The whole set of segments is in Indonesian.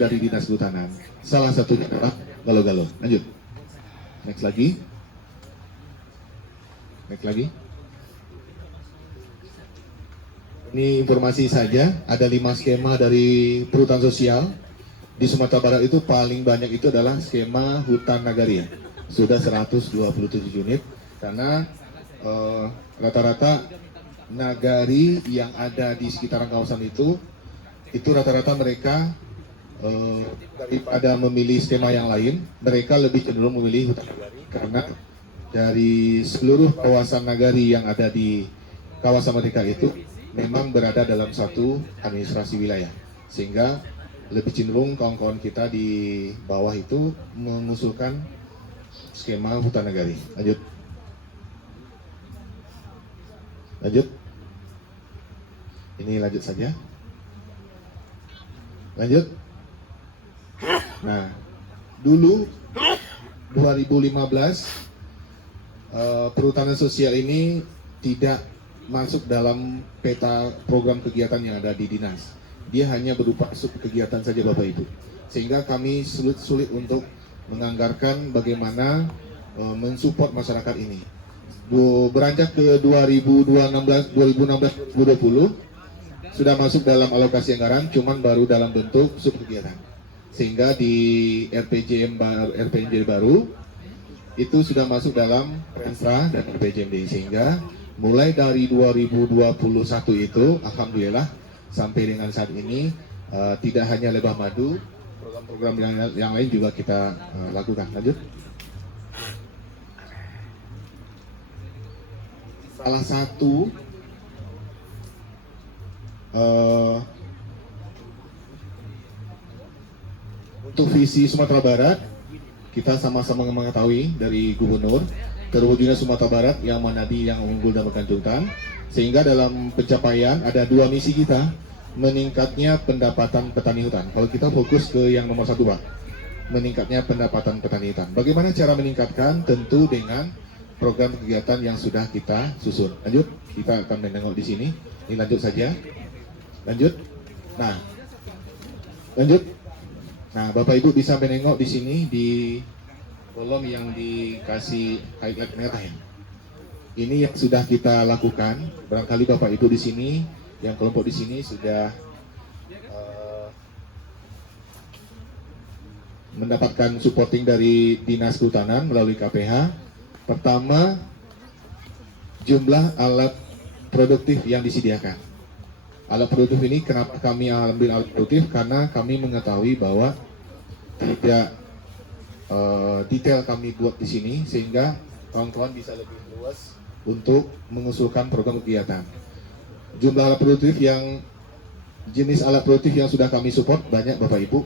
dari Dinas Kehutanan. Salah satunya adalah Galo-Galo. Lanjut. Next lagi. Next lagi. Ini informasi saja, ada 5 skema dari perhutanan sosial. Di Sumatera Barat itu paling banyak itu adalah skema hutan nagari ya. Sudah 127 unit, karena rata-rata nagari yang ada di sekitaran kawasan itu rata-rata mereka daripada memilih skema yang lain, mereka lebih cenderung memilih hutan nagari, karena dari seluruh kawasan nagari yang ada di kawasan mereka itu memang berada dalam satu administrasi wilayah, sehingga lebih cenderung kawan-kawan kita di bawah itu mengusulkan skema hutan nagari. Lanjut. Lanjut. Ini lanjut saja. Lanjut. Nah, dulu 2015 perhutanan sosial ini tidak masuk dalam peta program kegiatan yang ada di dinas. Dia hanya berupa sub kegiatan saja Bapak Ibu. Sehingga kami sulit untuk menganggarkan bagaimana mensupport masyarakat ini. Beranjak ke 2016-2020 sudah masuk dalam alokasi anggaran, cuman baru dalam bentuk sub kegiatan. Sehingga di RPJM baru itu sudah masuk dalam Renstra dan RPJMD, sehingga mulai dari 2021 itu alhamdulillah sampai dengan saat ini tidak hanya Lebah Madu, program-program yang lain juga kita lakukan. Lanjut. Salah satu untuk visi Sumatera Barat, kita sama-sama mengetahui dari Gubernur terwujudnya Sumatera Barat yang manadi, yang unggul dan berkelanjutan, sehingga dalam pencapaian ada 2 misi kita, meningkatnya pendapatan petani hutan. Kalau kita fokus ke yang nomor 1 Pak, meningkatnya pendapatan petani hutan. Bagaimana cara meningkatkan? Tentu dengan program kegiatan yang sudah kita susun. Lanjut, kita akan menengok di sini. Ini lanjut saja. Lanjut. Nah, lanjut. Nah, Bapak Ibu bisa menengok di sini di kolom yang dikasih highlight merah ya. Ini yang sudah kita lakukan. Barangkali Bapak Ibu di sini, yang kelompok di sini sudah mendapatkan supporting dari Dinas Kehutanan melalui KPH. Pertama, jumlah alat produktif yang disediakan. Alat produktif ini kenapa kami ambil alat produktif? Karena kami mengetahui bahwa tidak detail kami buat di sini, sehingga kawan-kawan bisa lebih luas untuk mengusulkan program kegiatan. Jumlah alat produktif yang jenis alat produktif yang sudah kami support banyak Bapak Ibu.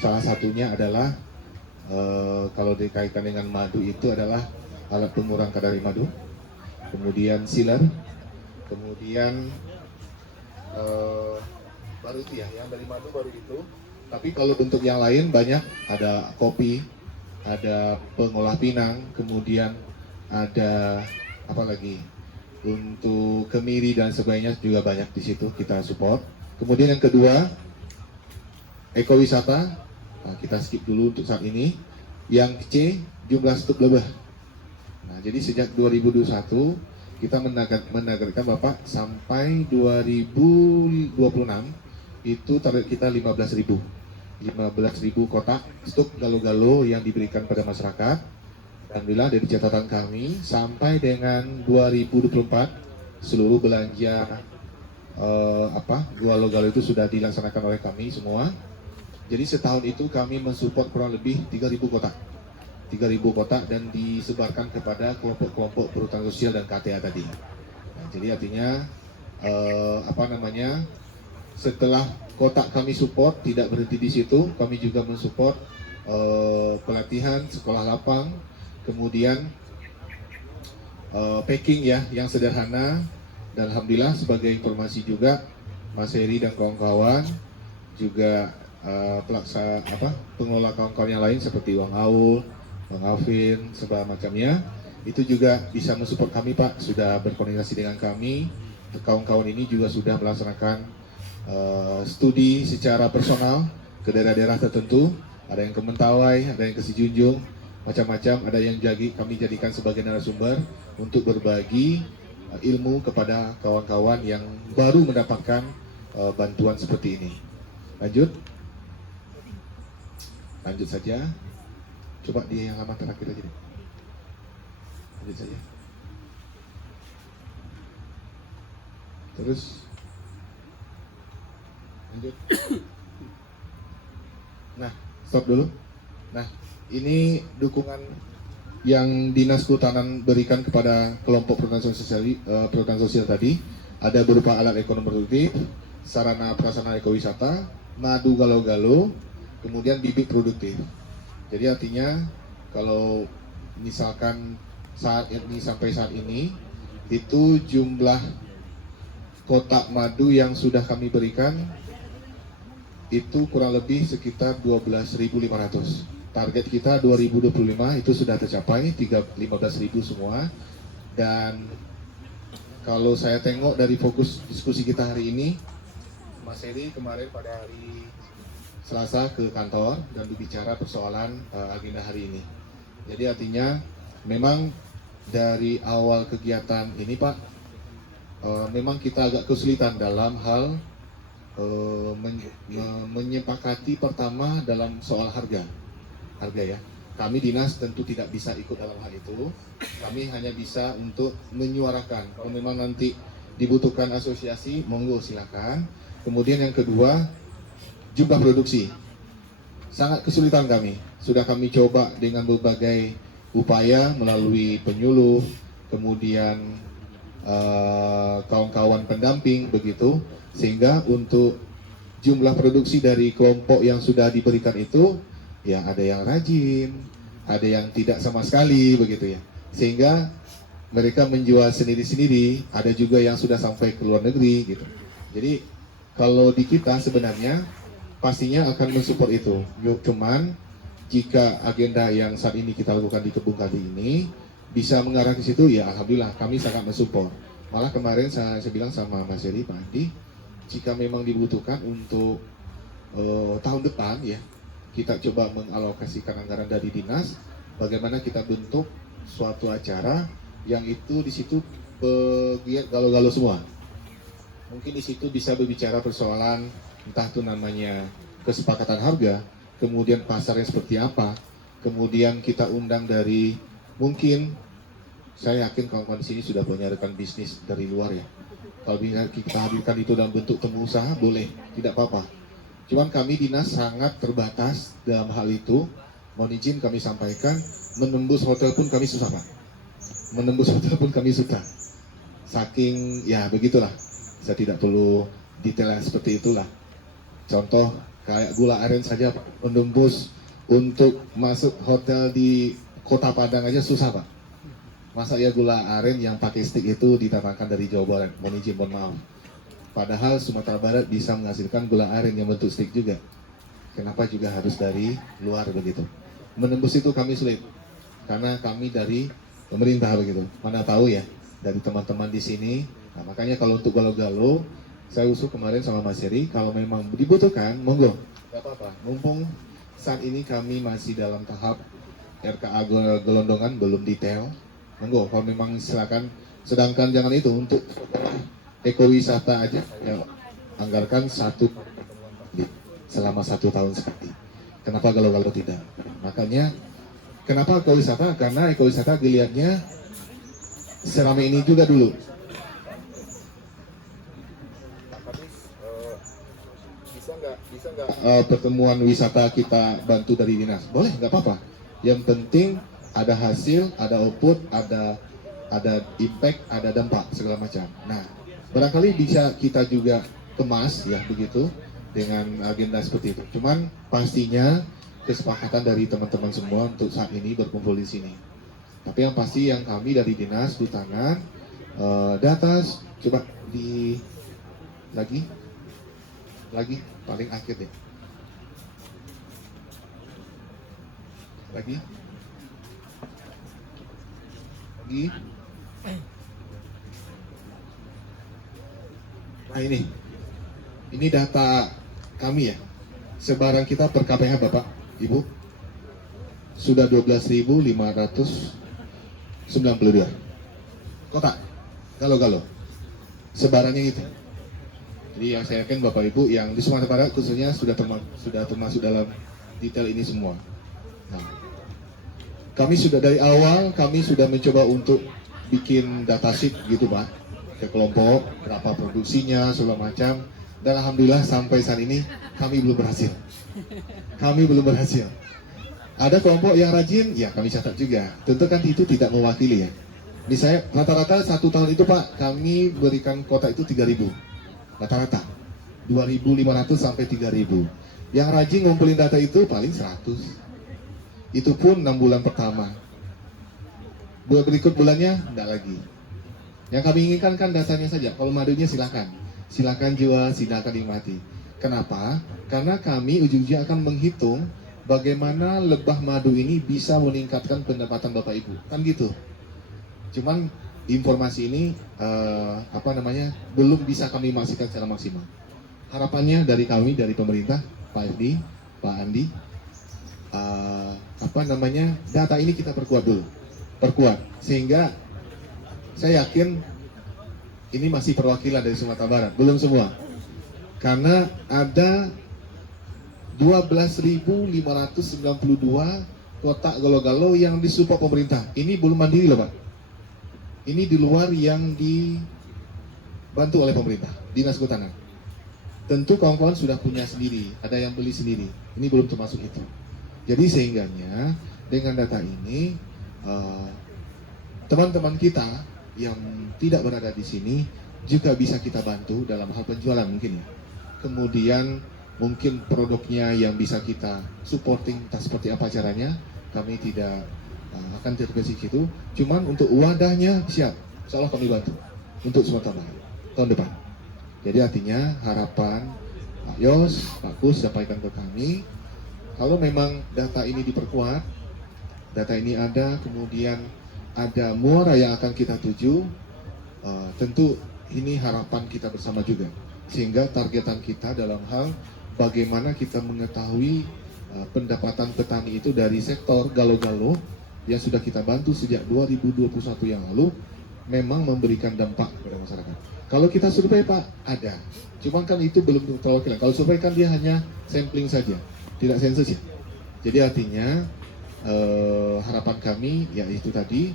Salah satunya adalah kalau dikaitkan dengan madu itu adalah alat pengurang kadar madu, kemudian sealer, kemudian baru itu ya, yang dari madu baru itu. Tapi kalau bentuk yang lain banyak, ada kopi, ada pengolah pinang, kemudian ada apa lagi, untuk kemiri dan sebagainya juga banyak di situ kita support. Kemudian yang kedua, ekowisata. Nah, kita skip dulu untuk saat ini. Yang C, jumlah stok lebah. Nah, jadi sejak 2021 kita menargetkan Bapak sampai 2026 itu target kita 15.000 kotak stok galo-galo yang diberikan pada masyarakat. Alhamdulillah dari catatan kami sampai dengan 2024 seluruh belanja galo-galo itu sudah dilaksanakan oleh kami semua. Jadi setahun itu kami mensupport kurang lebih 3.000 kotak. 3.000 kotak dan disebarkan kepada kelompok-kelompok perhutanan sosial dan KTA tadi. Nah, jadi artinya setelah kotak kami support tidak berhenti di situ, kami juga mensupport pelatihan sekolah lapang, kemudian packing ya yang sederhana. Dan alhamdulillah sebagai informasi juga Mas Heri dan kawan-kawan juga pengelola kawan-kawan yang lain seperti Wang Aul, Bang Alvin, segala macamnya, itu juga bisa mensupport kami Pak, sudah berkoordinasi dengan kami. Kawan-kawan ini juga sudah melaksanakan studi secara personal ke daerah-daerah tertentu, ada yang ke Mentawai, ada yang ke Sijunjung, macam-macam, ada yang kami jadikan sebagai narasumber untuk berbagi ilmu kepada kawan-kawan yang baru mendapatkan bantuan seperti ini. Lanjut saja. Coba dia yang lama terakhir aja deh. Lanjut saja. Terus lanjut. Nah, stop dulu. Nah, ini dukungan yang Dinas Kehutanan berikan kepada kelompok perhutanan sosial tadi ada berupa alat ekonomi produktif, sarana prasarana ekowisata, madu galau-galau, kemudian bibit produktif. Jadi artinya kalau misalkan saat ini sampai saat ini itu jumlah kotak madu yang sudah kami berikan itu kurang lebih sekitar 12.500. Target kita 2025 itu sudah tercapai 15.000 semua. Dan kalau saya tengok dari fokus diskusi kita hari ini, Mas Heri kemarin pada hari Selasa ke kantor dan berbicara persoalan agenda hari ini. Jadi artinya memang dari awal kegiatan ini Pak, memang kita agak kesulitan dalam hal menyepakati pertama dalam soal harga ya. Kami dinas tentu tidak bisa ikut dalam hal itu. Kami hanya bisa untuk menyuarakan. Kalau memang nanti dibutuhkan asosiasi, monggo silakan. Kemudian yang kedua, jumlah produksi. Sangat kesulitan kami. Sudah kami coba dengan berbagai upaya melalui penyuluh, kemudian kawan-kawan pendamping begitu, sehingga untuk jumlah produksi dari kelompok yang sudah diberikan itu ya ada yang rajin, ada yang tidak sama sekali begitu ya. Sehingga mereka menjual sendiri-sendiri, ada juga yang sudah sampai ke luar negeri gitu. Jadi kalau di kita sebenarnya pastinya akan mensupport itu. Cuman jika agenda yang saat ini kita lakukan di Kebun kali ini bisa mengarah ke situ, ya alhamdulillah kami sangat mensupport. Malah kemarin saya bilang sama Mas Heri, Pak Andi, jika memang dibutuhkan untuk tahun depan ya, kita coba mengalokasikan anggaran dari dinas, bagaimana kita bentuk suatu acara yang itu di situ pegiat galau-galau semua. Mungkin di situ bisa berbicara persoalan entah itu namanya kesepakatan harga, kemudian pasarnya seperti apa, kemudian kita undang dari mungkin saya yakin kawan-kawan di sini sudah punya rekan bisnis dari luar ya. Kalau kita hadirkan itu dalam bentuk temu usaha boleh, tidak apa-apa. Cuman kami dinas sangat terbatas dalam hal itu. Mohon izin kami sampaikan, menembus hotel pun kami susah Pak. Menembus hotel pun kami susah. Saking ya begitulah. Saya tidak perlu detail seperti itulah. Contoh kayak gula aren saja Pak, menembus untuk masuk hotel di Kota Padang aja susah Pak. Masa ya gula aren yang pakai stick itu didatangkan dari Jawa Barat? Mohon izin, mohon maaf. Padahal Sumatera Barat bisa menghasilkan gula aren yang bentuk stick juga. Kenapa juga harus dari luar begitu? Menembus itu kami sulit. Karena kami dari pemerintah begitu. Mana tahu ya, dari teman-teman di sini. Nah, makanya kalau untuk galau-galau, saya usul kemarin sama Mas Heri, kalau memang dibutuhkan, monggo. Gak apa-apa. Mumpung saat ini kami masih dalam tahap RKA gelondongan, belum detail. Monggo, kalau memang silakan. Sedangkan jangan itu untuk ekowisata aja, ya, anggarkan selama 1 tahun sekali. Kenapa galau-galau tidak? Makanya, kenapa ekowisata? Karena ekowisata dilihatnya seramai ini juga dulu. Bisa nggak pertemuan wisata kita bantu dari dinas? Boleh, nggak apa-apa. Yang penting ada hasil, ada output, ada impact, ada dampak segala macam. Nah, barangkali bisa kita juga kemas ya begitu dengan agenda seperti itu. Cuman pastinya kesepakatan dari teman-teman semua untuk saat ini berkumpul di sini. Tapi yang pasti yang kami dari Dinas Kehutanan data coba di lagi paling akhir deh. Lagi. Nah ini data kami ya. sebaran kita per KPH Bapak, Ibu, sudah 12.592 kotak galo-galo sebarannya itu. Jadi yang saya yakin Bapak Ibu yang di Sumatera Barat khususnya sudah termasuk dalam detail ini semua. Nah, kami sudah dari awal mencoba untuk bikin datasheet gitu Pak, ke kelompok berapa produksinya segala macam, dan alhamdulillah sampai saat ini kami belum berhasil. Ada kelompok yang rajin, ya kami catat juga. Tentu kan itu tidak mewakili ya. Misalnya rata-rata satu tahun itu Pak, kami berikan kotak itu 3.000. Rata-rata 2.500 sampai 3.000. Yang rajin ngumpulin data itu paling 100. Itu pun 6 bulan pertama. Berikut bulannya enggak lagi. Yang kami inginkan kan dasarnya saja. Kalau madunya silakan jual, silakan nikmati. Kenapa? Karena kami ujung-ujungnya akan menghitung bagaimana lebah madu ini bisa meningkatkan pendapatan Bapak Ibu, kan gitu. Cuman informasi ini belum bisa kami maksimalkan secara maksimal. Harapannya dari kami, dari pemerintah, Pak FD, Pak Andi, data ini kita perkuat sehingga saya yakin ini masih perwakilan dari Sumatera Barat, belum semua, karena ada 12.592 kotak galo-galo yang disupport pemerintah. Ini belum mandiri loh Pak. Ini di luar yang dibantu oleh pemerintah, Dinas Kehutanan. Tentu kawan-kawan sudah punya sendiri, ada yang beli sendiri. Ini belum termasuk itu. Jadi sehingganya dengan data ini teman-teman kita yang tidak berada di sini juga bisa kita bantu dalam hal penjualan mungkin ya. Kemudian mungkin produknya yang bisa kita supporting, entah seperti apa caranya, kami tidak akan terpesi situ. Cuman untuk wadahnya siap, insya Allah kami bantu untuk Sumatera Barat tahun depan. Jadi artinya harapan Pak Yos, Pak Kus sampaikan ke kami, kalau memang data ini diperkuat, data ini ada, kemudian ada muara yang akan kita tuju, tentu ini harapan kita bersama juga. Sehingga targetan kita dalam hal bagaimana kita mengetahui pendapatan petani itu dari sektor galo-galo yang sudah kita bantu sejak 2021 yang lalu memang memberikan dampak kepada masyarakat. Kalau kita survei Pak, ada. Cuman kan itu belum terwakilan. Kalau survei kan dia hanya sampling saja, tidak sensus ya. Jadi artinya harapan kami ya itu tadi,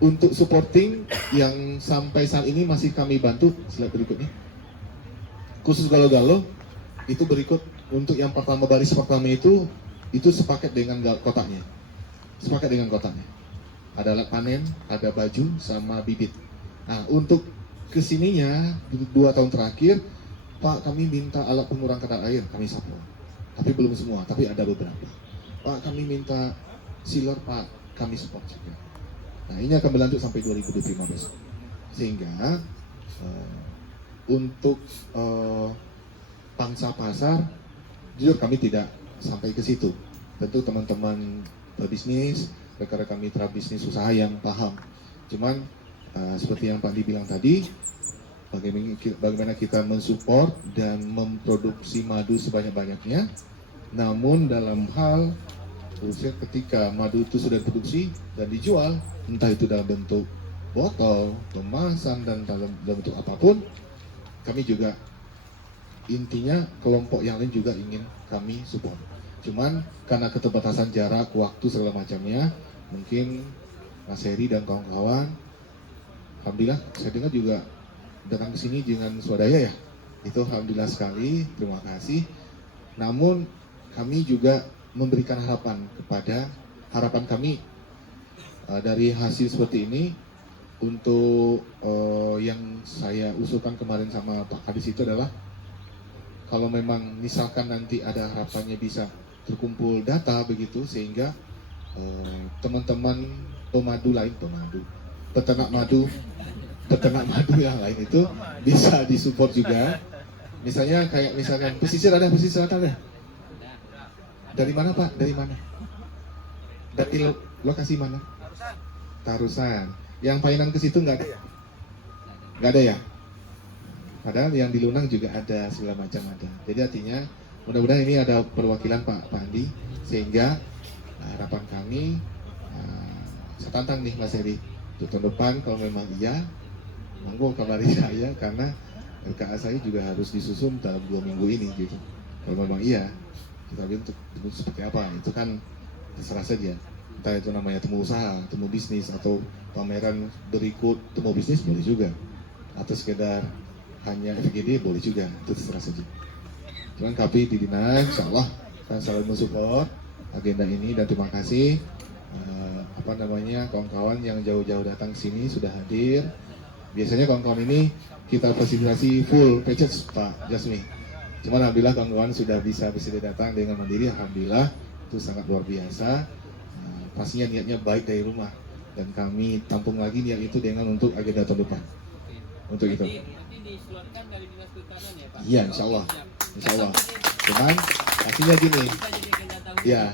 untuk supporting yang sampai saat ini masih kami bantu. Slide berikutnya. Khusus galo-galo itu berikut. Untuk yang pertama, baris pertama itu sepaket dengan kotaknya. Ada alat panen, ada baju, sama bibit. Nah, untuk kesininya 2 tahun terakhir, Pak kami minta alat pengurang kadar air, kami support. Tapi belum semua, tapi ada beberapa. Pak kami minta sealer, Pak kami support juga. Nah, ini akan berlanjut sampai 2025 besok. Sehingga untuk pangsa pasar, jujur kami tidak sampai ke situ. Tentu teman-teman pebisnis, rekan-rekan mitra bisnis usaha yang paham. Cuman seperti yang Pak Andi bilang tadi, bagaimana kita mensupport dan memproduksi madu sebanyak-banyaknya. Namun dalam hal khususnya ketika madu itu sudah diproduksi dan dijual, entah itu dalam bentuk botol, kemasan, dan dalam bentuk apapun, kami juga intinya kelompok yang lain juga ingin kami support. Cuman karena keterbatasan jarak, waktu, segala macamnya, mungkin Mas Heri dan kawan-kawan, alhamdulillah saya dengar juga datang ke sini dengan swadaya ya. Itu alhamdulillah sekali, terima kasih. Namun kami juga memberikan harapan kami dari hasil seperti ini. Untuk yang saya usulkan kemarin sama Pak Kadis itu adalah, kalau memang misalkan nanti ada harapannya bisa terkumpul data begitu, sehingga teman-teman peternak madu yang lain itu bisa disupport juga. Misalnya kayak pesisir ada. Dari mana Pak? Dari mana? Dari lokasi mana? Tarusan. Yang Painan ke situ nggak ada ya? Nggak ada ya? Padahal yang di Lunang juga ada, segala macam ada. Jadi artinya Mudah-mudahan ini ada perwakilan Pak Andi, sehingga harapan kami, saya tantang nih Mas Heri, untuk tahun depan kalau memang iya, monggo kabari saya, karena LKA saya juga harus disusun dalam 2 minggu ini gitu. Kalau memang iya, kita lihat untuk seperti apa, itu kan terserah saja. Entah itu namanya temu usaha, temu bisnis, atau pameran berikut temu bisnis boleh juga, atau sekedar hanya FGD boleh juga, itu terserah saja. Cuman kami di Dinas, insya Allah akan selalu mensupport agenda ini, dan terima kasih kawan-kawan yang jauh-jauh datang sini sudah hadir. Biasanya kawan-kawan ini kita fasilitasi full package Pak Jasmi. Cuman alhamdulillah kawan-kawan sudah bisa datang dengan mandiri, alhamdulillah itu sangat luar biasa. Pastinya niatnya baik dari rumah, dan kami tampung lagi niat itu dengan untuk agenda tahun depan. Untuk itu. Nanti disuarkan dari Dinas Kehutanan ya Pak? Iya, insya Allah. Cuman pastinya gini, ya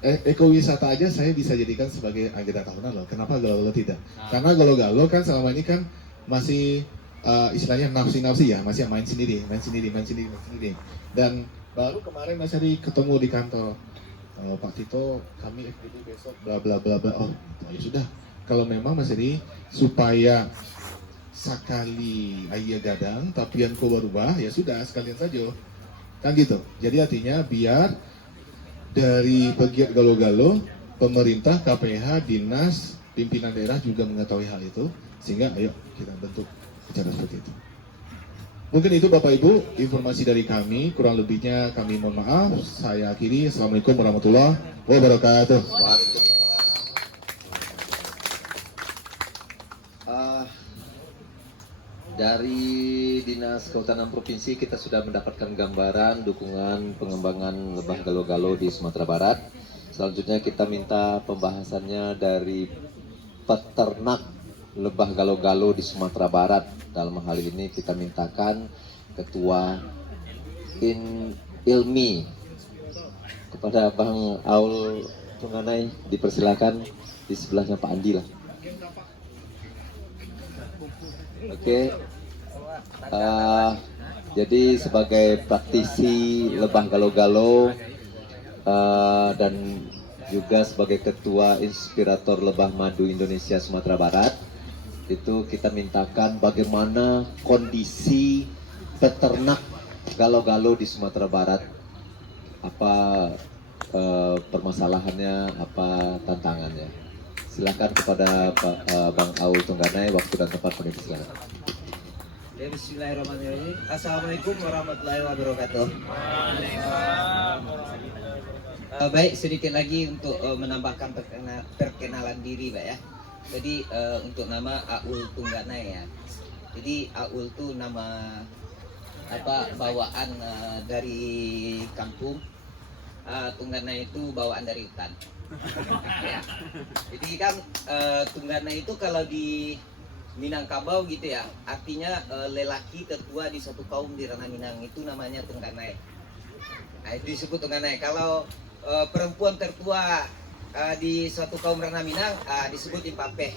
ekowisata aja saya bisa jadikan sebagai agenda tahunan loh. Kenapa Galo-Galo tidak? Karena Galo-Galo kan selama ini kan masih istilahnya nafsi-nafsi ya, masih main sendiri. Dan baru kemarin Mas Heri ketemu di kantor, Pak Tito, kami FGD besok bla bla bla bla. Oh, ya sudah. Kalau memang Mas Heri supaya sekali ayah gadang tapi yang kau berubah, ya sudah sekalian saja. Kan gitu. Jadi artinya biar dari pegiat Galo-Galo, pemerintah, KPH, dinas, pimpinan daerah juga mengetahui hal itu, sehingga ayo kita bentuk acara seperti itu. Mungkin itu Bapak Ibu informasi dari kami, kurang lebihnya kami mohon maaf. Saya akhiri. Assalamualaikum warahmatullahi wabarakatuh. Dari Dinas Kehutanan Provinsi kita sudah mendapatkan gambaran dukungan pengembangan lebah Galo-Galo di Sumatera Barat. Selanjutnya kita minta pembahasannya dari peternak lebah Galo-Galo di Sumatera Barat. Dalam hal ini kita mintakan Ketua Ilmi kepada Bang Aul Tungganai, dipersilakan di sebelahnya Pak Andi lah. Oke. Jadi sebagai praktisi lebah Galo-Galo dan juga sebagai ketua inspirator lebah madu Indonesia Sumatera Barat, itu kita mintakan bagaimana kondisi peternak Galo-Galo di Sumatera Barat, apa permasalahannya, apa tantangannya. Silakan kepada Bang Aul Tungganai, waktu dan tempat persilakan. Bismillahirrahmanirrahim. Assalamualaikum warahmatullahi wabarakatuh. Baik, sedikit lagi untuk menambahkan perkenalan diri, Pak ya. Jadi untuk nama Aul Tungganai ya. Jadi Aul itu nama bawaan dari kampung. Tungganai itu bawaan dari hutan. Ya. Jadi kan Tungganai itu kalau di Minangkabau gitu ya, artinya lelaki tertua di satu kaum di Ranah Minang, itu namanya Tungganai. Nah, itu disebut Tungganai. Kalau perempuan tertua di satu kaum Ranah Minang disebut Impapeh.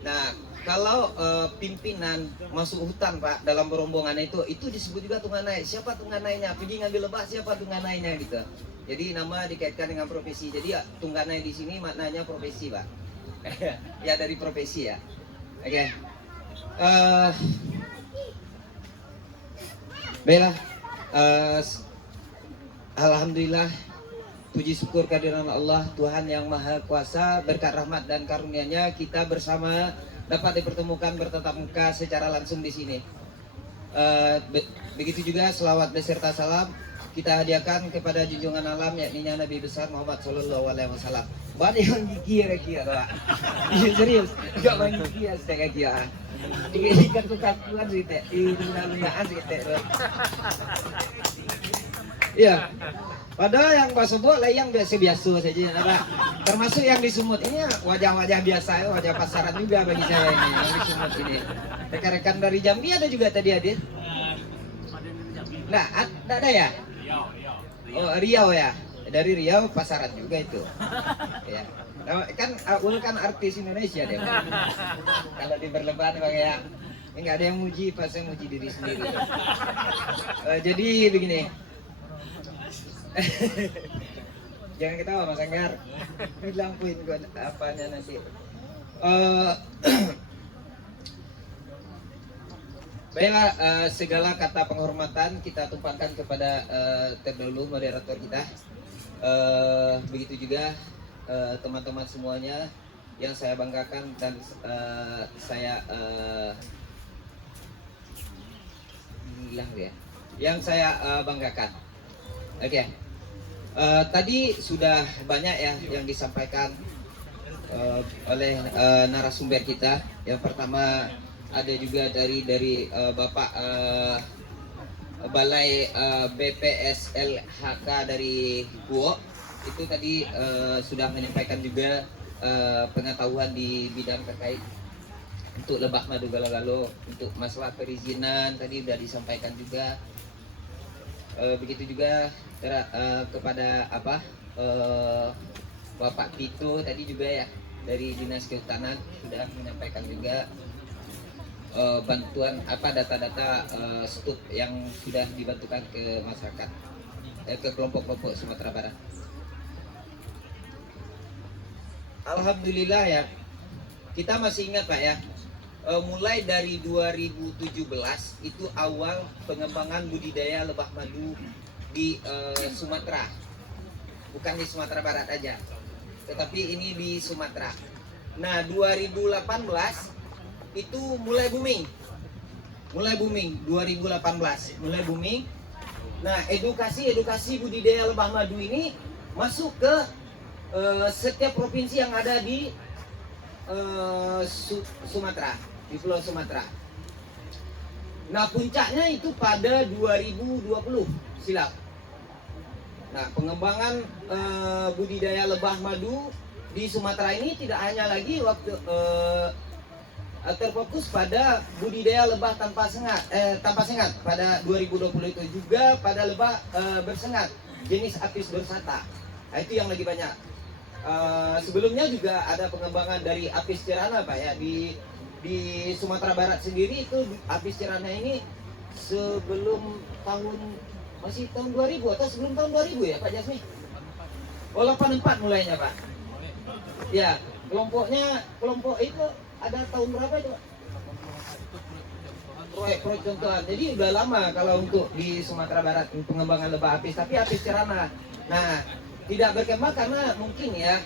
Nah, kalau pimpinan masuk hutan Pak dalam berombongan itu disebut juga Tungganai. Siapa Tungganainya? Pergi ngambil lebah, siapa Tungganainya gitu. Jadi nama dikaitkan dengan profesi. Jadi ya, Tungganai di sini maknanya profesi Pak. Ya dari profesi ya. Oke. Baiklah. Alhamdulillah, puji syukur kehadiran Allah Tuhan yang Maha Kuasa, berkat rahmat dan karunia-Nya kita bersama dapat dipertemukan bertatap muka secara langsung di sini. Begitu juga selawat beserta salam kita hadiahkan kepada junjungan alam yakni Nabi besar Muhammad Sallallahu Alaihi Wasallam. Banyak yang gigi ya Pak. Serius, enggak main gigi ya setengah kia. Ikan kekakuan sih teh, luna-lunaan sih teh. Iya. Padahal yang Pasebo yang biasa-biasa saja, Pak. Termasuk yang di Sumut ini wajah-wajah biasa, wajah pasaran juga bagi saya ini yang di Sumut ini. Rekan-rekan dari Jambi ada juga tadi hadir. Nah, ada ya? Oh, Riau ya. Dari Riau pasaran juga itu. Ya. Kan Aul kan artis Indonesia deh. Kalau di berlebaran Bang ya. Enggak ada yang muji, pas saya muji diri sendiri. Jadi begini. Jangan ketawa Mas Anggar. Lampuin gua apanya nanti. Eh, Baiklah, segala kata penghormatan kita tumpahkan kepada terdahulu moderator kita. Begitu juga teman-teman semuanya yang saya banggakan dan saya bilang ya, yang saya banggakan. Oke. Tadi sudah banyak ya yang disampaikan oleh narasumber kita. Yang pertama ada juga dari Bapak Balai BPSLHK dari Kuo. Itu tadi sudah menyampaikan juga pengetahuan di bidang terkait untuk Lebah Madu Galo-Galo, untuk masalah perizinan tadi sudah disampaikan juga. Begitu juga kepada Bapak Tito tadi juga ya dari Dinas Kehutanan sudah menyampaikan juga bantuan data-data stok yang sudah dibantukan ke masyarakat, ke kelompok-kelompok Sumatera Barat. Alhamdulillah ya, kita masih ingat Pak ya, mulai dari 2017 itu awal pengembangan budidaya lebah madu di Sumatera, bukan di Sumatera Barat aja, tetapi ini di Sumatera. Nah 2018 itu mulai booming 2018 mulai booming. Nah edukasi budidaya lebah madu ini masuk ke setiap provinsi yang ada di Sumatera, di Pulau Sumatera. Nah puncaknya itu pada 2020 silap. Nah pengembangan budidaya lebah madu di Sumatera ini tidak hanya lagi terfokus pada budidaya lebah tanpa sengat pada 2020 itu, juga pada lebah bersengat jenis Apis dorsata. Nah, itu yang lagi banyak. Sebelumnya juga ada pengembangan dari Apis cerana Pak ya, di Sumatera Barat sendiri itu Apis cerana ini sebelum tahun 2000 atau sebelum tahun 2000 ya Pak Jasmi? Oh 84 mulainya Pak. Ya, kelompok itu ada tahun berapa itu Pak? Proyek contohan. Jadi udah lama kalau untuk di Sumatera Barat pengembangan lebah apis, tapi Apis cerana. Nah, tidak berkembang karena mungkin ya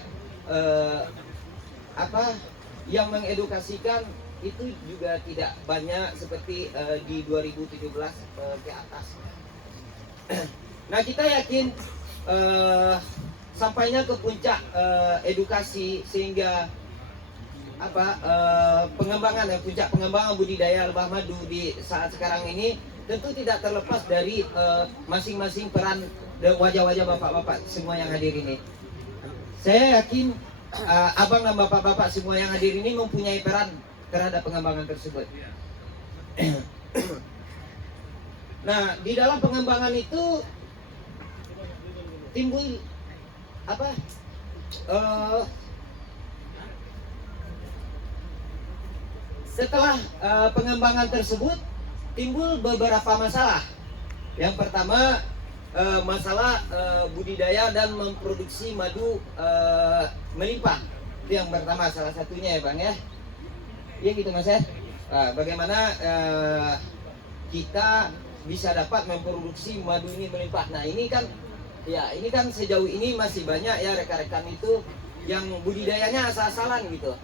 yang mengedukasikan itu juga tidak banyak seperti di 2017 ke atas. Nah, kita yakin sampainya ke puncak edukasi sehingga puncak pengembangan budidaya lebah madu di saat sekarang ini tentu tidak terlepas dari masing-masing peran dan wajah-wajah bapak-bapak semua yang hadir ini. Saya yakin abang dan bapak-bapak semua yang hadir ini mempunyai peran terhadap pengembangan tersebut. Nah, di dalam pengembangan itu timbul setelah pengembangan tersebut timbul beberapa masalah. Yang pertama masalah budidaya dan memproduksi madu melimpah. Itu yang pertama, salah satunya ya Bang ya. Iya gitu Mas ya. Bagaimana kita bisa dapat memproduksi madu ini melimpah. Nah ini kan sejauh ini masih banyak ya rekan-rekan itu yang budidayanya asal-asalan gitu.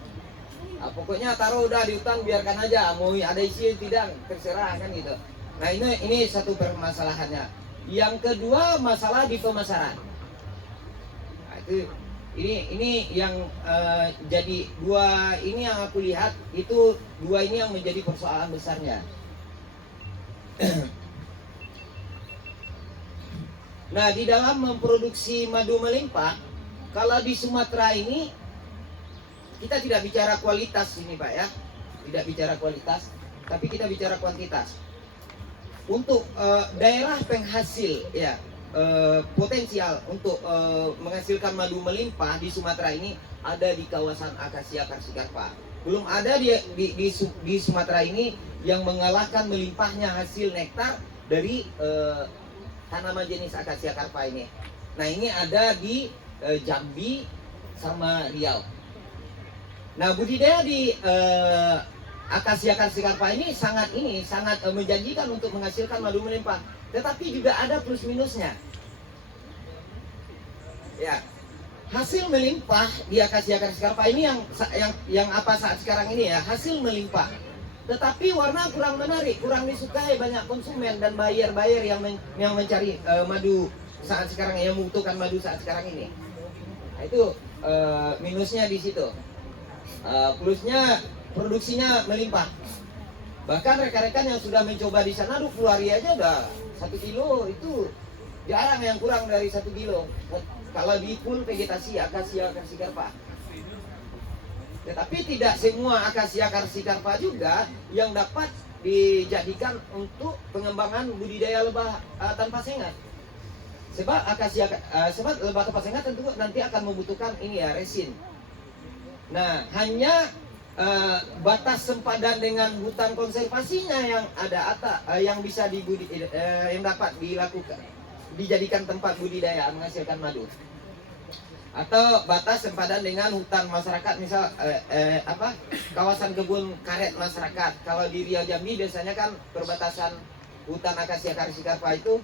Pokoknya taruh udah di hutan biarkan aja, mau ada isi tidak terserah kan gitu. Nah ini satu permasalahannya. Yang kedua masalah di pemasaran. Nah, ini yang jadi dua ini yang aku lihat itu dua ini yang menjadi persoalan besarnya. Nah di dalam memproduksi madu melimpah, kalau di Sumatera ini kita tidak bicara kualitas ini Pak ya, tidak bicara kualitas, tapi kita bicara kuantitas. Untuk daerah penghasil ya potensial untuk menghasilkan madu melimpah di Sumatera ini ada di kawasan Akasia Karsikarpa. Belum ada di Sumatera ini yang mengalahkan melimpahnya hasil nektar dari tanaman jenis Akasia Karpa ini. Nah ini ada di Jambi sama Riau. Nah budidaya di akasia karsikarpa ini sangat menjanjikan untuk menghasilkan madu melimpah. Tetapi juga ada plus minusnya. Ya, hasil melimpah di akasia karsikarpa ini yang apa saat sekarang ini ya, hasil melimpah. Tetapi warna kurang menarik, kurang disukai banyak konsumen dan buyer yang mencari madu saat sekarang, yang membutuhkan madu saat sekarang ini. Nah, itu minusnya di situ. Plusnya produksinya melimpah. Bahkan rekan-rekan yang sudah mencoba di sana, keluari aja udah 1 kilo, itu jarang yang kurang dari 1 kilo. Kalau di full vegetasi akasia karsikarpa. Tetapi tidak semua akasia karsikarpa juga yang dapat dijadikan untuk pengembangan budidaya lebah tanpa sengat. Sebab lebah tanpa sengat tentu nanti akan membutuhkan ini ya, resin. Nah, hanya batas sempadan dengan hutan konservasinya yang ada yang bisa yang dapat dilakukan, dijadikan tempat budidaya menghasilkan madu. Atau batas sempadan dengan hutan masyarakat, misal kawasan kebun karet masyarakat. Kalau di Riau Jambi biasanya kan perbatasan hutan akasia karsikarpa itu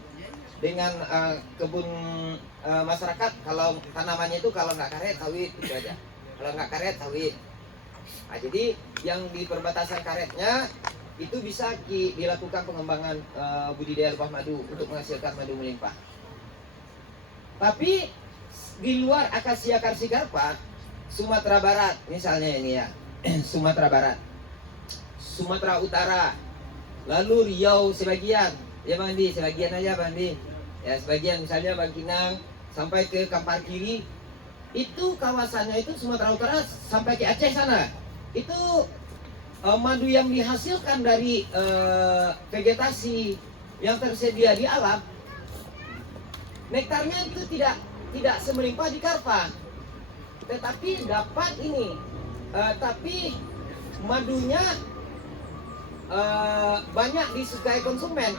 dengan kebun masyarakat. Kalau tanamannya itu kalau nggak karet sawit itu aja. Kalau nggak karet sawit. Nah, jadi yang di perbatasan karetnya itu bisa dilakukan pengembangan budidaya lebah madu untuk menghasilkan madu melimpah. Tapi di luar akasia karsikarpa, Sumatera Barat misalnya ini ya, Sumatera Barat, Sumatera Utara, lalu Riau sebagian, ya Bang Di, sebagian aja Bang Di, ya sebagian misalnya Bangkinang sampai ke Kampar Kiri, itu kawasannya itu Sumatera Utara sampai ke Aceh sana, itu madu yang dihasilkan dari vegetasi yang tersedia di alam, nektarnya itu tidak semelimpah di karpa, tetapi dapat ini, tapi madunya banyak disukai konsumen,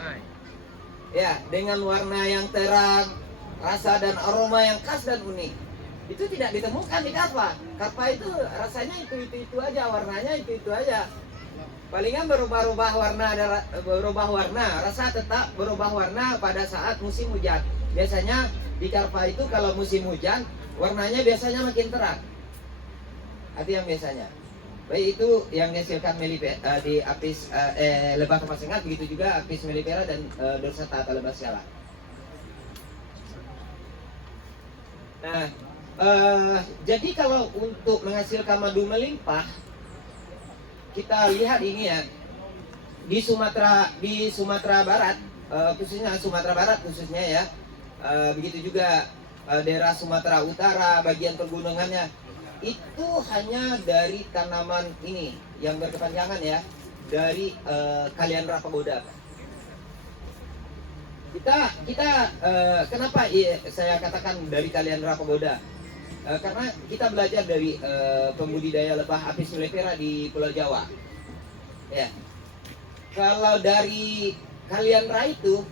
ya, dengan warna yang terang, rasa dan aroma yang khas dan unik. Itu tidak ditemukan di karpa. Karpa itu rasanya itu aja, warnanya itu aja. Palingan berubah warna, rasa tetap berubah warna pada saat musim hujan. Biasanya di karpa itu kalau musim hujan warnanya biasanya makin terang. Itu yang biasanya. Baik itu yang dihasilkan melipera di apis lebah tanpa sengat, begitu juga apis melipera dan dorsata atau lebah siala. Nah, jadi kalau untuk menghasilkan madu melimpah, kita lihat ini ya, di Sumatera Barat, khususnya Sumatera Barat khususnya ya, begitu juga daerah Sumatera Utara, bagian pegunungannya, itu hanya dari tanaman ini yang berkepanjangan ya, dari Kaliandra pagoda. Kita kenapa saya katakan dari Kaliandra pagoda? Karena kita belajar dari pembudidaya lebah apis mellifera di Pulau Jawa. Ya, kalau dari Kaliandra itu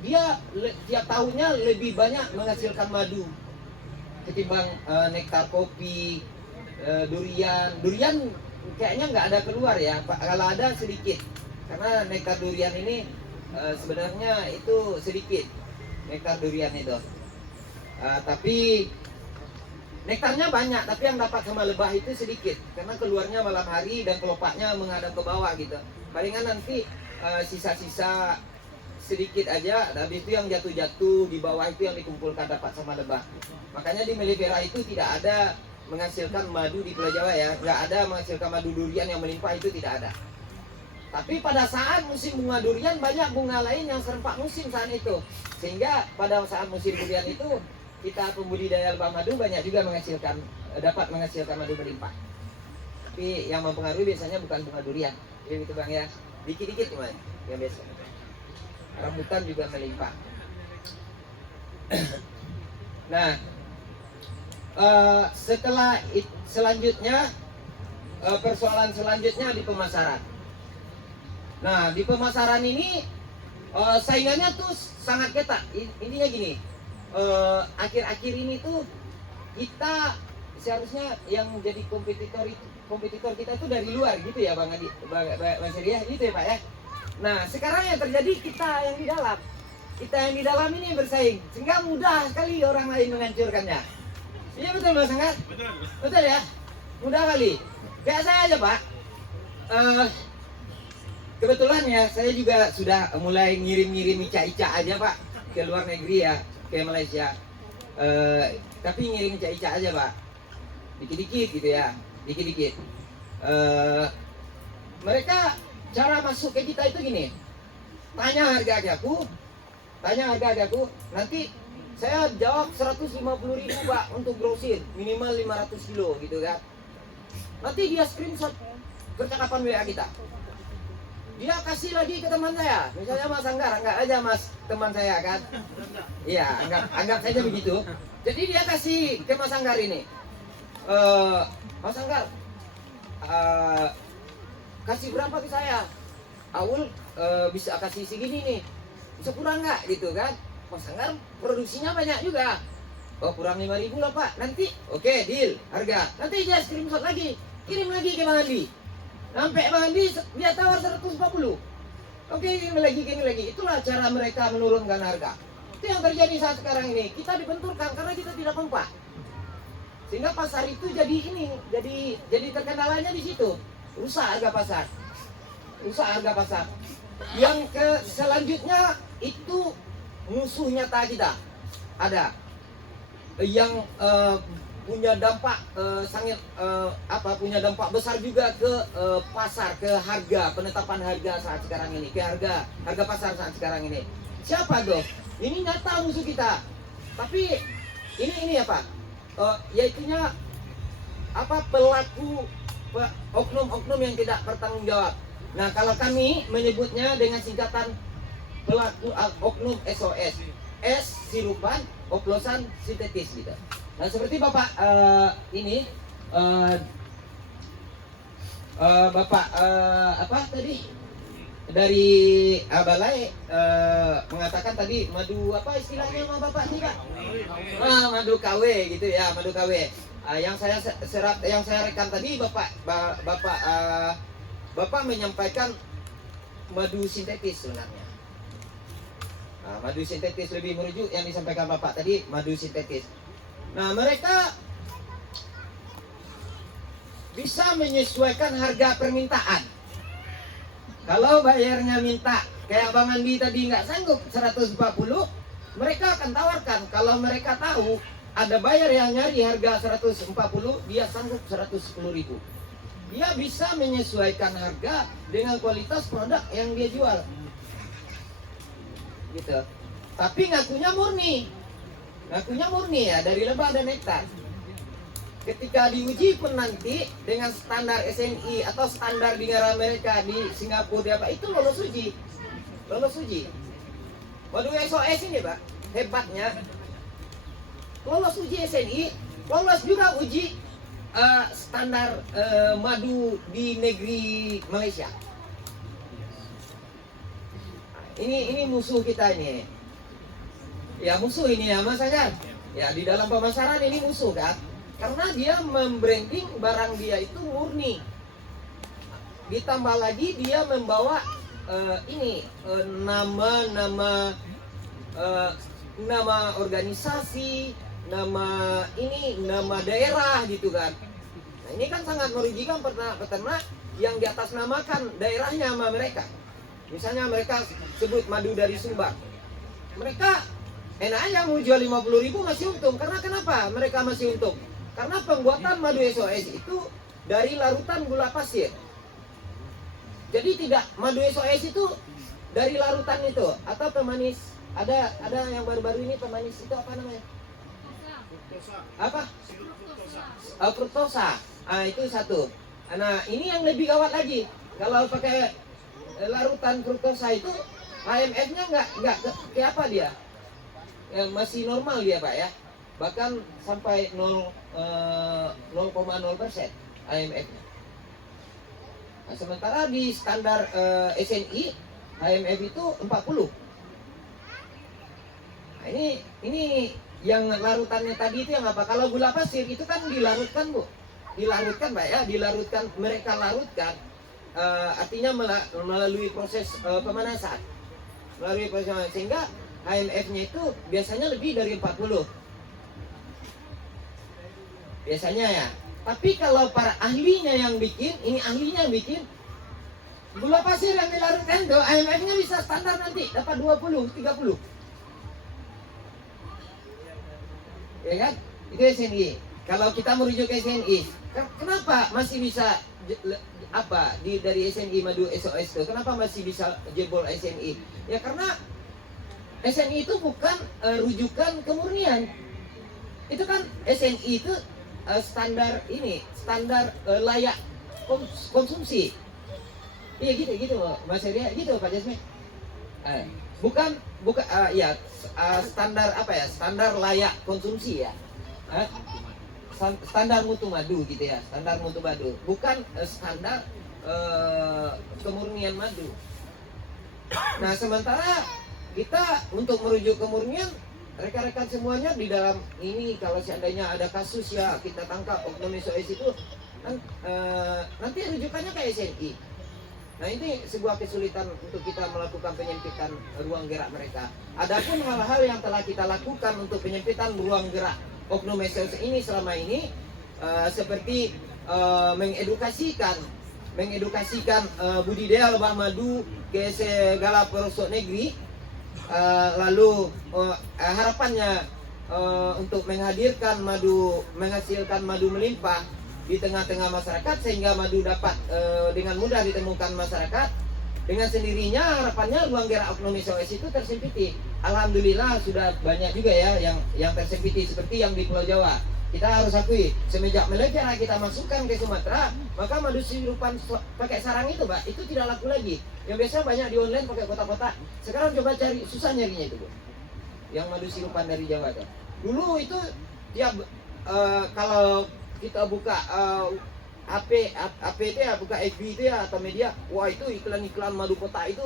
dia tiap tahunnya lebih banyak menghasilkan madu ketimbang nektar kopi, durian kayaknya nggak ada keluar ya, kalau ada sedikit, karena nektar durian ini sebenarnya itu sedikit nektar durian itu. Tapi nektarnya banyak, tapi yang dapat sama lebah itu sedikit, karena keluarnya malam hari dan kelopaknya menghadap ke bawah gitu. Palingan nanti sisa-sisa sedikit aja, habis itu yang jatuh-jatuh di bawah itu yang dikumpulkan dapat sama lebah. Makanya di mellifera itu tidak ada menghasilkan madu di Pulau Jawa ya, nggak ada menghasilkan madu durian yang melimpah, itu tidak ada. Tapi pada saat musim bunga durian banyak bunga lain yang serempak musim saat itu, sehingga pada saat musim durian itu kita pembudidaya lebah madu banyak juga dapat menghasilkan madu melimpah. Tapi yang mempengaruhi biasanya bukan bunga durian, jadi gitu Bang ya, dikit-dikit cuma yang biasa. Rambutan juga melimpah. Nah, selanjutnya persoalan selanjutnya di pemasaran. Nah, di pemasaran ini saingannya tuh sangat ketat. Intinya gini, akhir-akhir ini tuh kita seharusnya yang jadi kompetitor kita itu dari luar gitu ya Bang Adi, Bang Seri ya, gitu ya Pak ya. Nah sekarang yang terjadi kita yang di dalam ini yang bersaing, sehingga mudah sekali orang lain menghancurkannya. Iya betul Mas Angga? Betul ya, mudah kali. Kayak saya aja Pak. Kebetulan ya saya juga sudah mulai ngirim ica-ica aja Pak ke luar negeri ya, ke Malaysia. Tapi ngirim ica-ica aja Pak, dikit-dikit gitu ya, dikit-dikit. Mereka cara masuk ke kita itu gini, tanya harga aku, nanti saya jawab 150.000 Pak untuk grosir, minimal 500 kilo gitu kan. Nanti dia screenshot percakapan WA kita, dia kasih lagi ke teman saya, misalnya Mas Anggar, anggap aja Mas teman saya kan, iya anggap saja begitu. Jadi dia kasih ke Mas Anggar ini, Mas Anggar kasih berapa ke saya, Aul bisa kasih segini nih, bisa kurang nggak gitu kan. Mas Anggar produksinya banyak juga, oh kurang 5.000 lah Pak, nanti oke deal harga, nanti dia screenshot lagi, kirim lagi ke Bang Andi. Sampai Bang Andi dia tawar 140. Oke, ini lagi. Itulah cara mereka menurunkan harga. Itu yang terjadi saat sekarang ini. Kita dibenturkan karena kita tidak kompak. Sehingga pasar itu jadi terkendalanya di situ. Rusak harga pasar. Yang selanjutnya itu musuh nyata kita. Ada yang punya dampak punya dampak besar juga ke pasar, ke harga, penetapan harga saat sekarang ini, ke harga pasar saat sekarang ini. Siapa tuh? Ini nyata musuh kita. Tapi ini apa? Yaitunya apa, pelaku oknum-oknum yang tidak bertanggung jawab. Nah, kalau kami menyebutnya dengan singkatan pelaku oknum SOS. S sirupan, oplosan sintetis gitu. Nah seperti Bapak Bapak apa tadi dari Balai mengatakan tadi madu apa istilahnya sama Bapak nih Pak? Madu KW gitu ya, madu KW. Yang saya rekam tadi Bapak menyampaikan madu sintetis sebenarnya. Madu sintetis lebih merujuk yang disampaikan Bapak tadi, madu sintetis. Nah, mereka bisa menyesuaikan harga permintaan. Kalau bayarnya minta kayak Bang Andi tadi nggak sanggup 140, mereka akan tawarkan. Kalau mereka tahu ada bayar yang nyari harga 140, dia sanggup 110.000. Dia bisa menyesuaikan harga dengan kualitas produk yang dia jual. Gitu. Tapi ngakunya murni ya dari lebah dan nektar. Ketika diuji pun nanti dengan standar SNI atau standar di negara mereka di Singapura apa itu lolos uji. Madu SOS ini Pak hebatnya lolos uji SNI, lolos juga uji standar madu di negeri Malaysia. Ini musuh kita ini. Ya musuh ini ya Mas Agar. Ya di dalam pemasaran ini musuh kan. Karena dia membranding barang dia itu murni. Ditambah lagi dia membawa nama organisasi, nama daerah gitu kan. Nah, ini kan sangat merugikan peternak yang diatasnamakan daerahnya sama mereka. Misalnya mereka sebut madu dari Sumbar, mereka enak aja mau jual 50.000 masih untung. Karena kenapa mereka masih untung? Karena pembuatan madu SOS itu dari larutan gula pasir. Jadi tidak, madu SOS itu dari larutan itu atau pemanis. Ada yang baru-baru ini pemanis itu apa namanya? Apa? Fruktosa. Itu satu. Nah ini yang lebih gawat lagi. Kalau pakai larutan fruktosa itu HMF-nya nggak ke apa dia? Masih normal dia Pak ya. Bahkan sampai 0,0% HMF-nya. Nah, sementara di standar SNI HMF itu 40. Nah, ini yang larutannya tadi itu yang apa? Kalau gula pasir itu kan dilarutkan, Bu. Dilarutkan, Pak ya, dilarutkan, mereka larutkan artinya melalui proses pemanasan. Melalui proses pemanasan, sehingga HMF-nya itu biasanya lebih dari 40. Biasanya ya. Tapi kalau para ahlinya yang bikin, ini ahlinya yang bikin, gula pasir yang dilarutkan itu HMF-nya bisa standar nanti dapat 20, 30. Ya kan? Itu SNI. Kalau kita merujuk ke SNI, kenapa masih bisa dari SNI Madu SOS itu? Kenapa masih bisa jebol SNI? Ya karena SNI itu bukan rujukan kemurnian. Itu kan SNI itu standar layak konsumsi. Iya gitu Mas Ria, gitu Pak Jasmi. Bukan standar apa ya? Standar layak konsumsi ya. Standar mutu madu gitu ya, standar mutu madu, bukan standar kemurnian madu. Nah sementara kita untuk merujuk kemurnian, rekan-rekan semuanya di dalam ini, kalau seandainya ada kasus ya kita tangkap oknum SOS itu nanti rujukannya ke SNI. Nah ini sebuah kesulitan untuk kita melakukan penyempitan ruang gerak mereka. Adapun hal-hal yang telah kita lakukan untuk penyempitan ruang gerak oknum SOS ini selama ini seperti mengedukasikan budidaya lebah madu ke segala pelosok negeri, lalu harapannya untuk menghasilkan madu melimpah di tengah-tengah masyarakat, sehingga madu dapat dengan mudah ditemukan masyarakat. Dengan sendirinya harapannya ruang gerak oknum SOS itu tersempiti. Alhamdulillah sudah banyak juga ya yang tersempiti, seperti yang di Pulau Jawa. Kita harus akui, semenjak Melekera kita masukkan ke Sumatera, maka madu sirupan pakai sarang itu, Pak, itu tidak laku lagi. Yang biasa banyak di online pakai kotak-kotak. Sekarang coba cari, susah nyarinya itu, Bu. Yang madu sirupan dari Jawa itu. Dulu itu tiap kalau kita buka HP itu ya, buka FB itu ya, atau media, wah itu iklan-iklan madu kota itu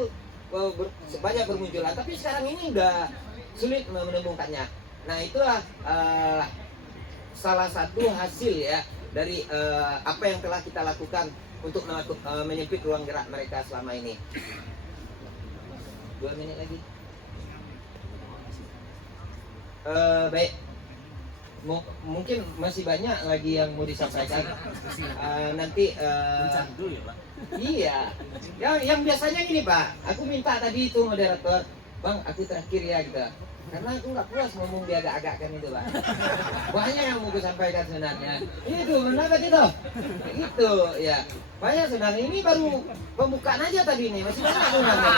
banyak bermunculan. Tapi sekarang ini udah sulit menemukannya. Nah itulah salah satu hasil ya dari apa yang telah kita lakukan untuk menyempit ruang gerak mereka selama ini. 2 menit lagi. Baik. Mungkin masih banyak lagi yang mau disampaikan. Nanti iya. Yang biasanya gini, Pak. Aku minta tadi itu moderator, Bang, aku terakhir ya gitu. Karena aku nggak puas ngomong dia agak-agak kan itu, Pak. Banyak yang mau aku sampaikan sebenarnya. Itu kenapa gitu? Itu ya. Banyak sebenarnya, ini baru pembukaan aja tadi nih, masih banyak sebenarnya.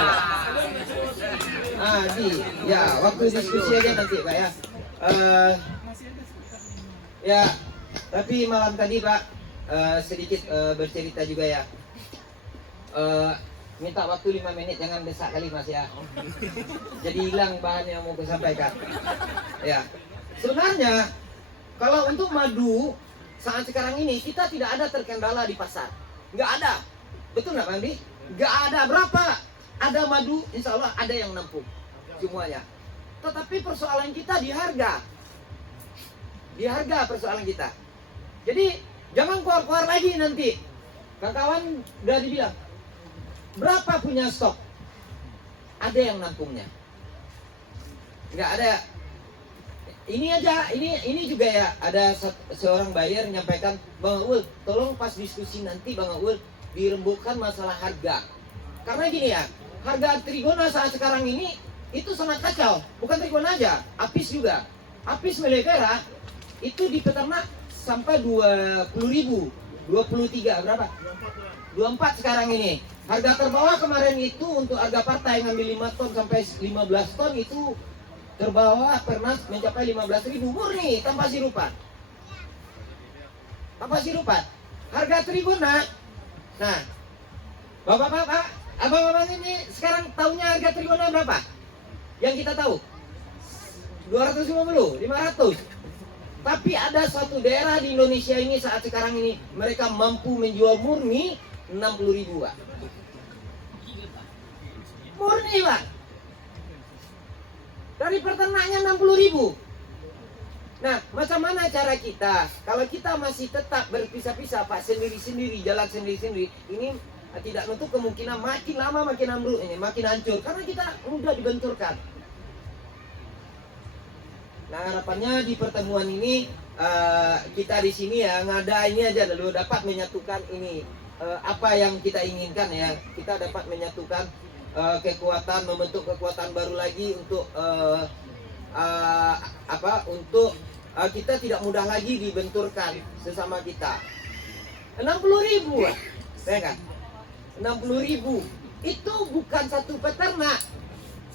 Ya waktu diskusi aja nanti, Pak ya. Ya, tapi malam tadi Pak sedikit bercerita juga ya. Minta waktu 5 menit, jangan desak kali Mas ya. Jadi hilang bahan yang mau saya sampaikan. Ya, sebenarnya kalau untuk madu saat sekarang ini kita tidak ada terkendala di pasar, nggak ada. Betul nggak Bang Di? Nggak ada. Berapa ada madu, insya Allah ada yang nampung semuanya. Tetapi persoalan kita di harga. Di harga persoalan kita. Jadi jangan keluar-keluar lagi nanti. Kawan-kawan udah dibilang, berapa punya stok? Ada yang nampungnya? Nggak ada. Ini aja, ini juga ya, ada seorang buyer menyampaikan, Bang Aul, tolong pas diskusi nanti Bang Aul dirembukkan masalah harga. Karena gini ya, harga trigona saat sekarang ini itu sangat kacau. Bukan trigona aja, apis juga. Apis melekera itu di peternak sampai 20.000, 23 berapa? 24 sekarang ini. Harga terbawah kemarin itu untuk harga partai ngambil 5 ton sampai 15 ton itu terbawah pernah mencapai 15.000 murni tanpa sirupan. Tanpa sirupan. Harga trigona. Nah, Bapak-bapak, abang-abang ini sekarang tahunya harga trigona berapa? Yang kita tahu 250, 500. Tapi ada suatu daerah di Indonesia ini saat sekarang ini mereka mampu menjual murni 60.000, Pak. Murni, Pak. Dari peternaknya 60.000. Nah, macam mana cara kita? Kalau kita masih tetap berpisah-pisah, Pak, sendiri-sendiri, jalan sendiri-sendiri, ini tidak menutup kemungkinan makin lama makin ambruk ini, makin hancur karena kita mudah dibenturkan. Nah, harapannya di pertemuan ini kita di sini ya ngada ini aja dulu dapat menyatukan ini apa yang kita inginkan ya. Kita dapat menyatukan kekuatan, membentuk kekuatan baru lagi untuk kita tidak mudah lagi dibenturkan sesama kita. 60.000 ya kan? 60.000 itu bukan satu peternak,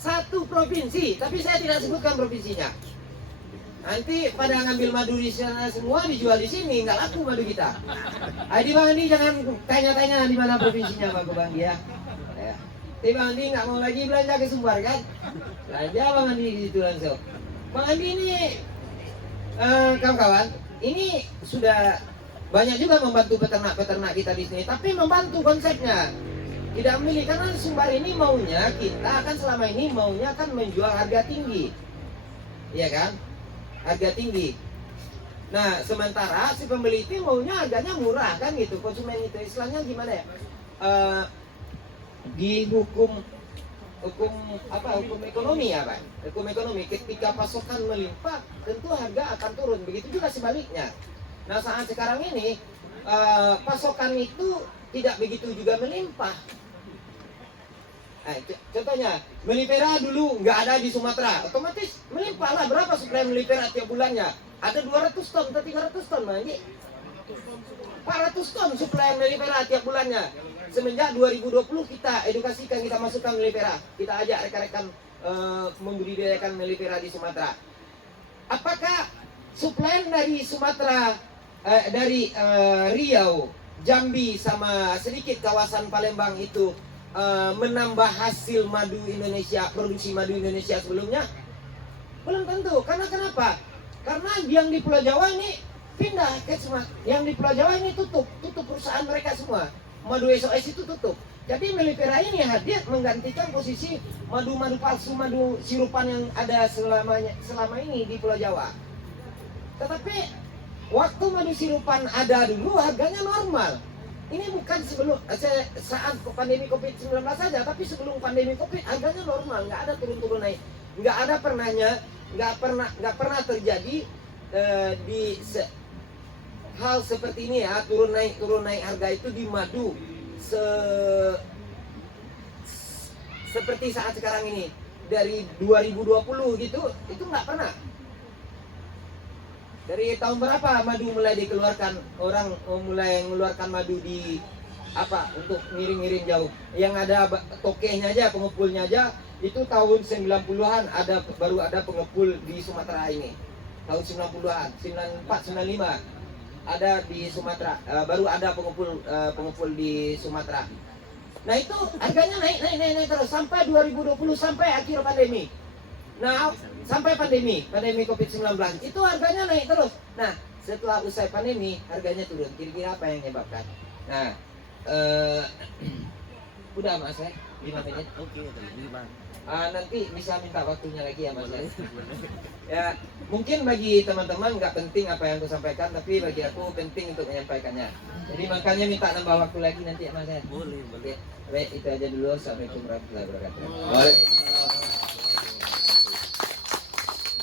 satu provinsi, tapi saya tidak sebutkan provinsinya. Nanti pada ngambil madu di sana semua dijual di sini, nggak laku madu kita. Adi Bang Andi jangan tanya-tanya di mana provinsinya Pak Bang ya. Tapi Bang Andi nggak mau lagi belanja ke Sumbar kan? Belanja Bang Andi di situ langsung. Bang Andi ini kawan-kawan, ini sudah banyak juga membantu peternak-peternak kita di sini, tapi membantu konsepnya. Tidak memilih karena Sumbar ini maunya kita akan selama ini maunya kan menjual harga tinggi. Iya kan? Harga tinggi. Nah, sementara si pembeli itu maunya harganya murah kan gitu. Konsumen itu istilahnya gimana ya? Di hukum ekonomi ya Pak. Hukum ekonomi ketika pasokan melimpah tentu harga akan turun. Begitu juga sebaliknya. Nah, saat sekarang ini pasokan itu tidak begitu juga melimpah. Nah, contohnya melipera dulu nggak ada di Sumatera, otomatis melimpah lah. Berapa suplai melipera tiap bulannya? Ada 200 ton atau 300 ton Manji? 400 ton suplai melipera tiap bulannya. Semenjak 2020 kita edukasikan, kita masukkan melipera, kita ajak rekan-rekan membudidayakan melipera di Sumatera. Apakah suplai dari Sumatera, dari Riau, Jambi sama sedikit kawasan Palembang itu menambah hasil madu Indonesia, produksi madu Indonesia sebelumnya? Belum tentu. Karena kenapa? Karena yang di Pulau Jawa ini pindah ke Sumatera. Yang di Pulau Jawa ini tutup perusahaan mereka semua. Madu SOS itu tutup. Jadi melipera ini hadir menggantikan posisi madu-madu palsu, madu sirupan yang ada selama ini di Pulau Jawa. Tetapi waktu madu sirupan ada dulu harganya normal. Ini bukan sebelum saat pandemi COVID-19 saja, tapi sebelum pandemi COVID harganya normal, nggak ada turun-turun naik, nggak pernah terjadi hal seperti ini ya, turun naik harga itu di madu seperti saat sekarang ini dari 2020 gitu, itu nggak pernah. Dari tahun berapa madu mulai dikeluarkan, orang mulai mengeluarkan madu di apa untuk ngiring-ngiring jauh. Yang ada tokehnya aja, pengepulnya aja itu tahun 90-an baru ada pengepul di Sumatera ini. Tahun 90-an, 94, 95 ada di Sumatera, baru ada pengepul di Sumatera. Nah, itu harganya naik terus sampai 2020, sampai akhir pandemi. Nah, sampai pandemi COVID-19 itu harganya naik terus. Nah, setelah usai pandemi harganya turun. Kira-kira apa yang menyebabkan? Nah, udah Mas ya, 5 menit. Oke, 5. Nanti bisa minta waktunya lagi ya Mas. Ya, mungkin bagi teman-teman nggak penting apa yang aku sampaikan, tapi bagi aku penting untuk menyampaikannya. Jadi makanya minta nambah waktu lagi nanti ya Mas ya. Boleh. Baik, itu aja dulu. Assalamualaikum warahmatullahi wabarakatuh. Waalaikumsalam.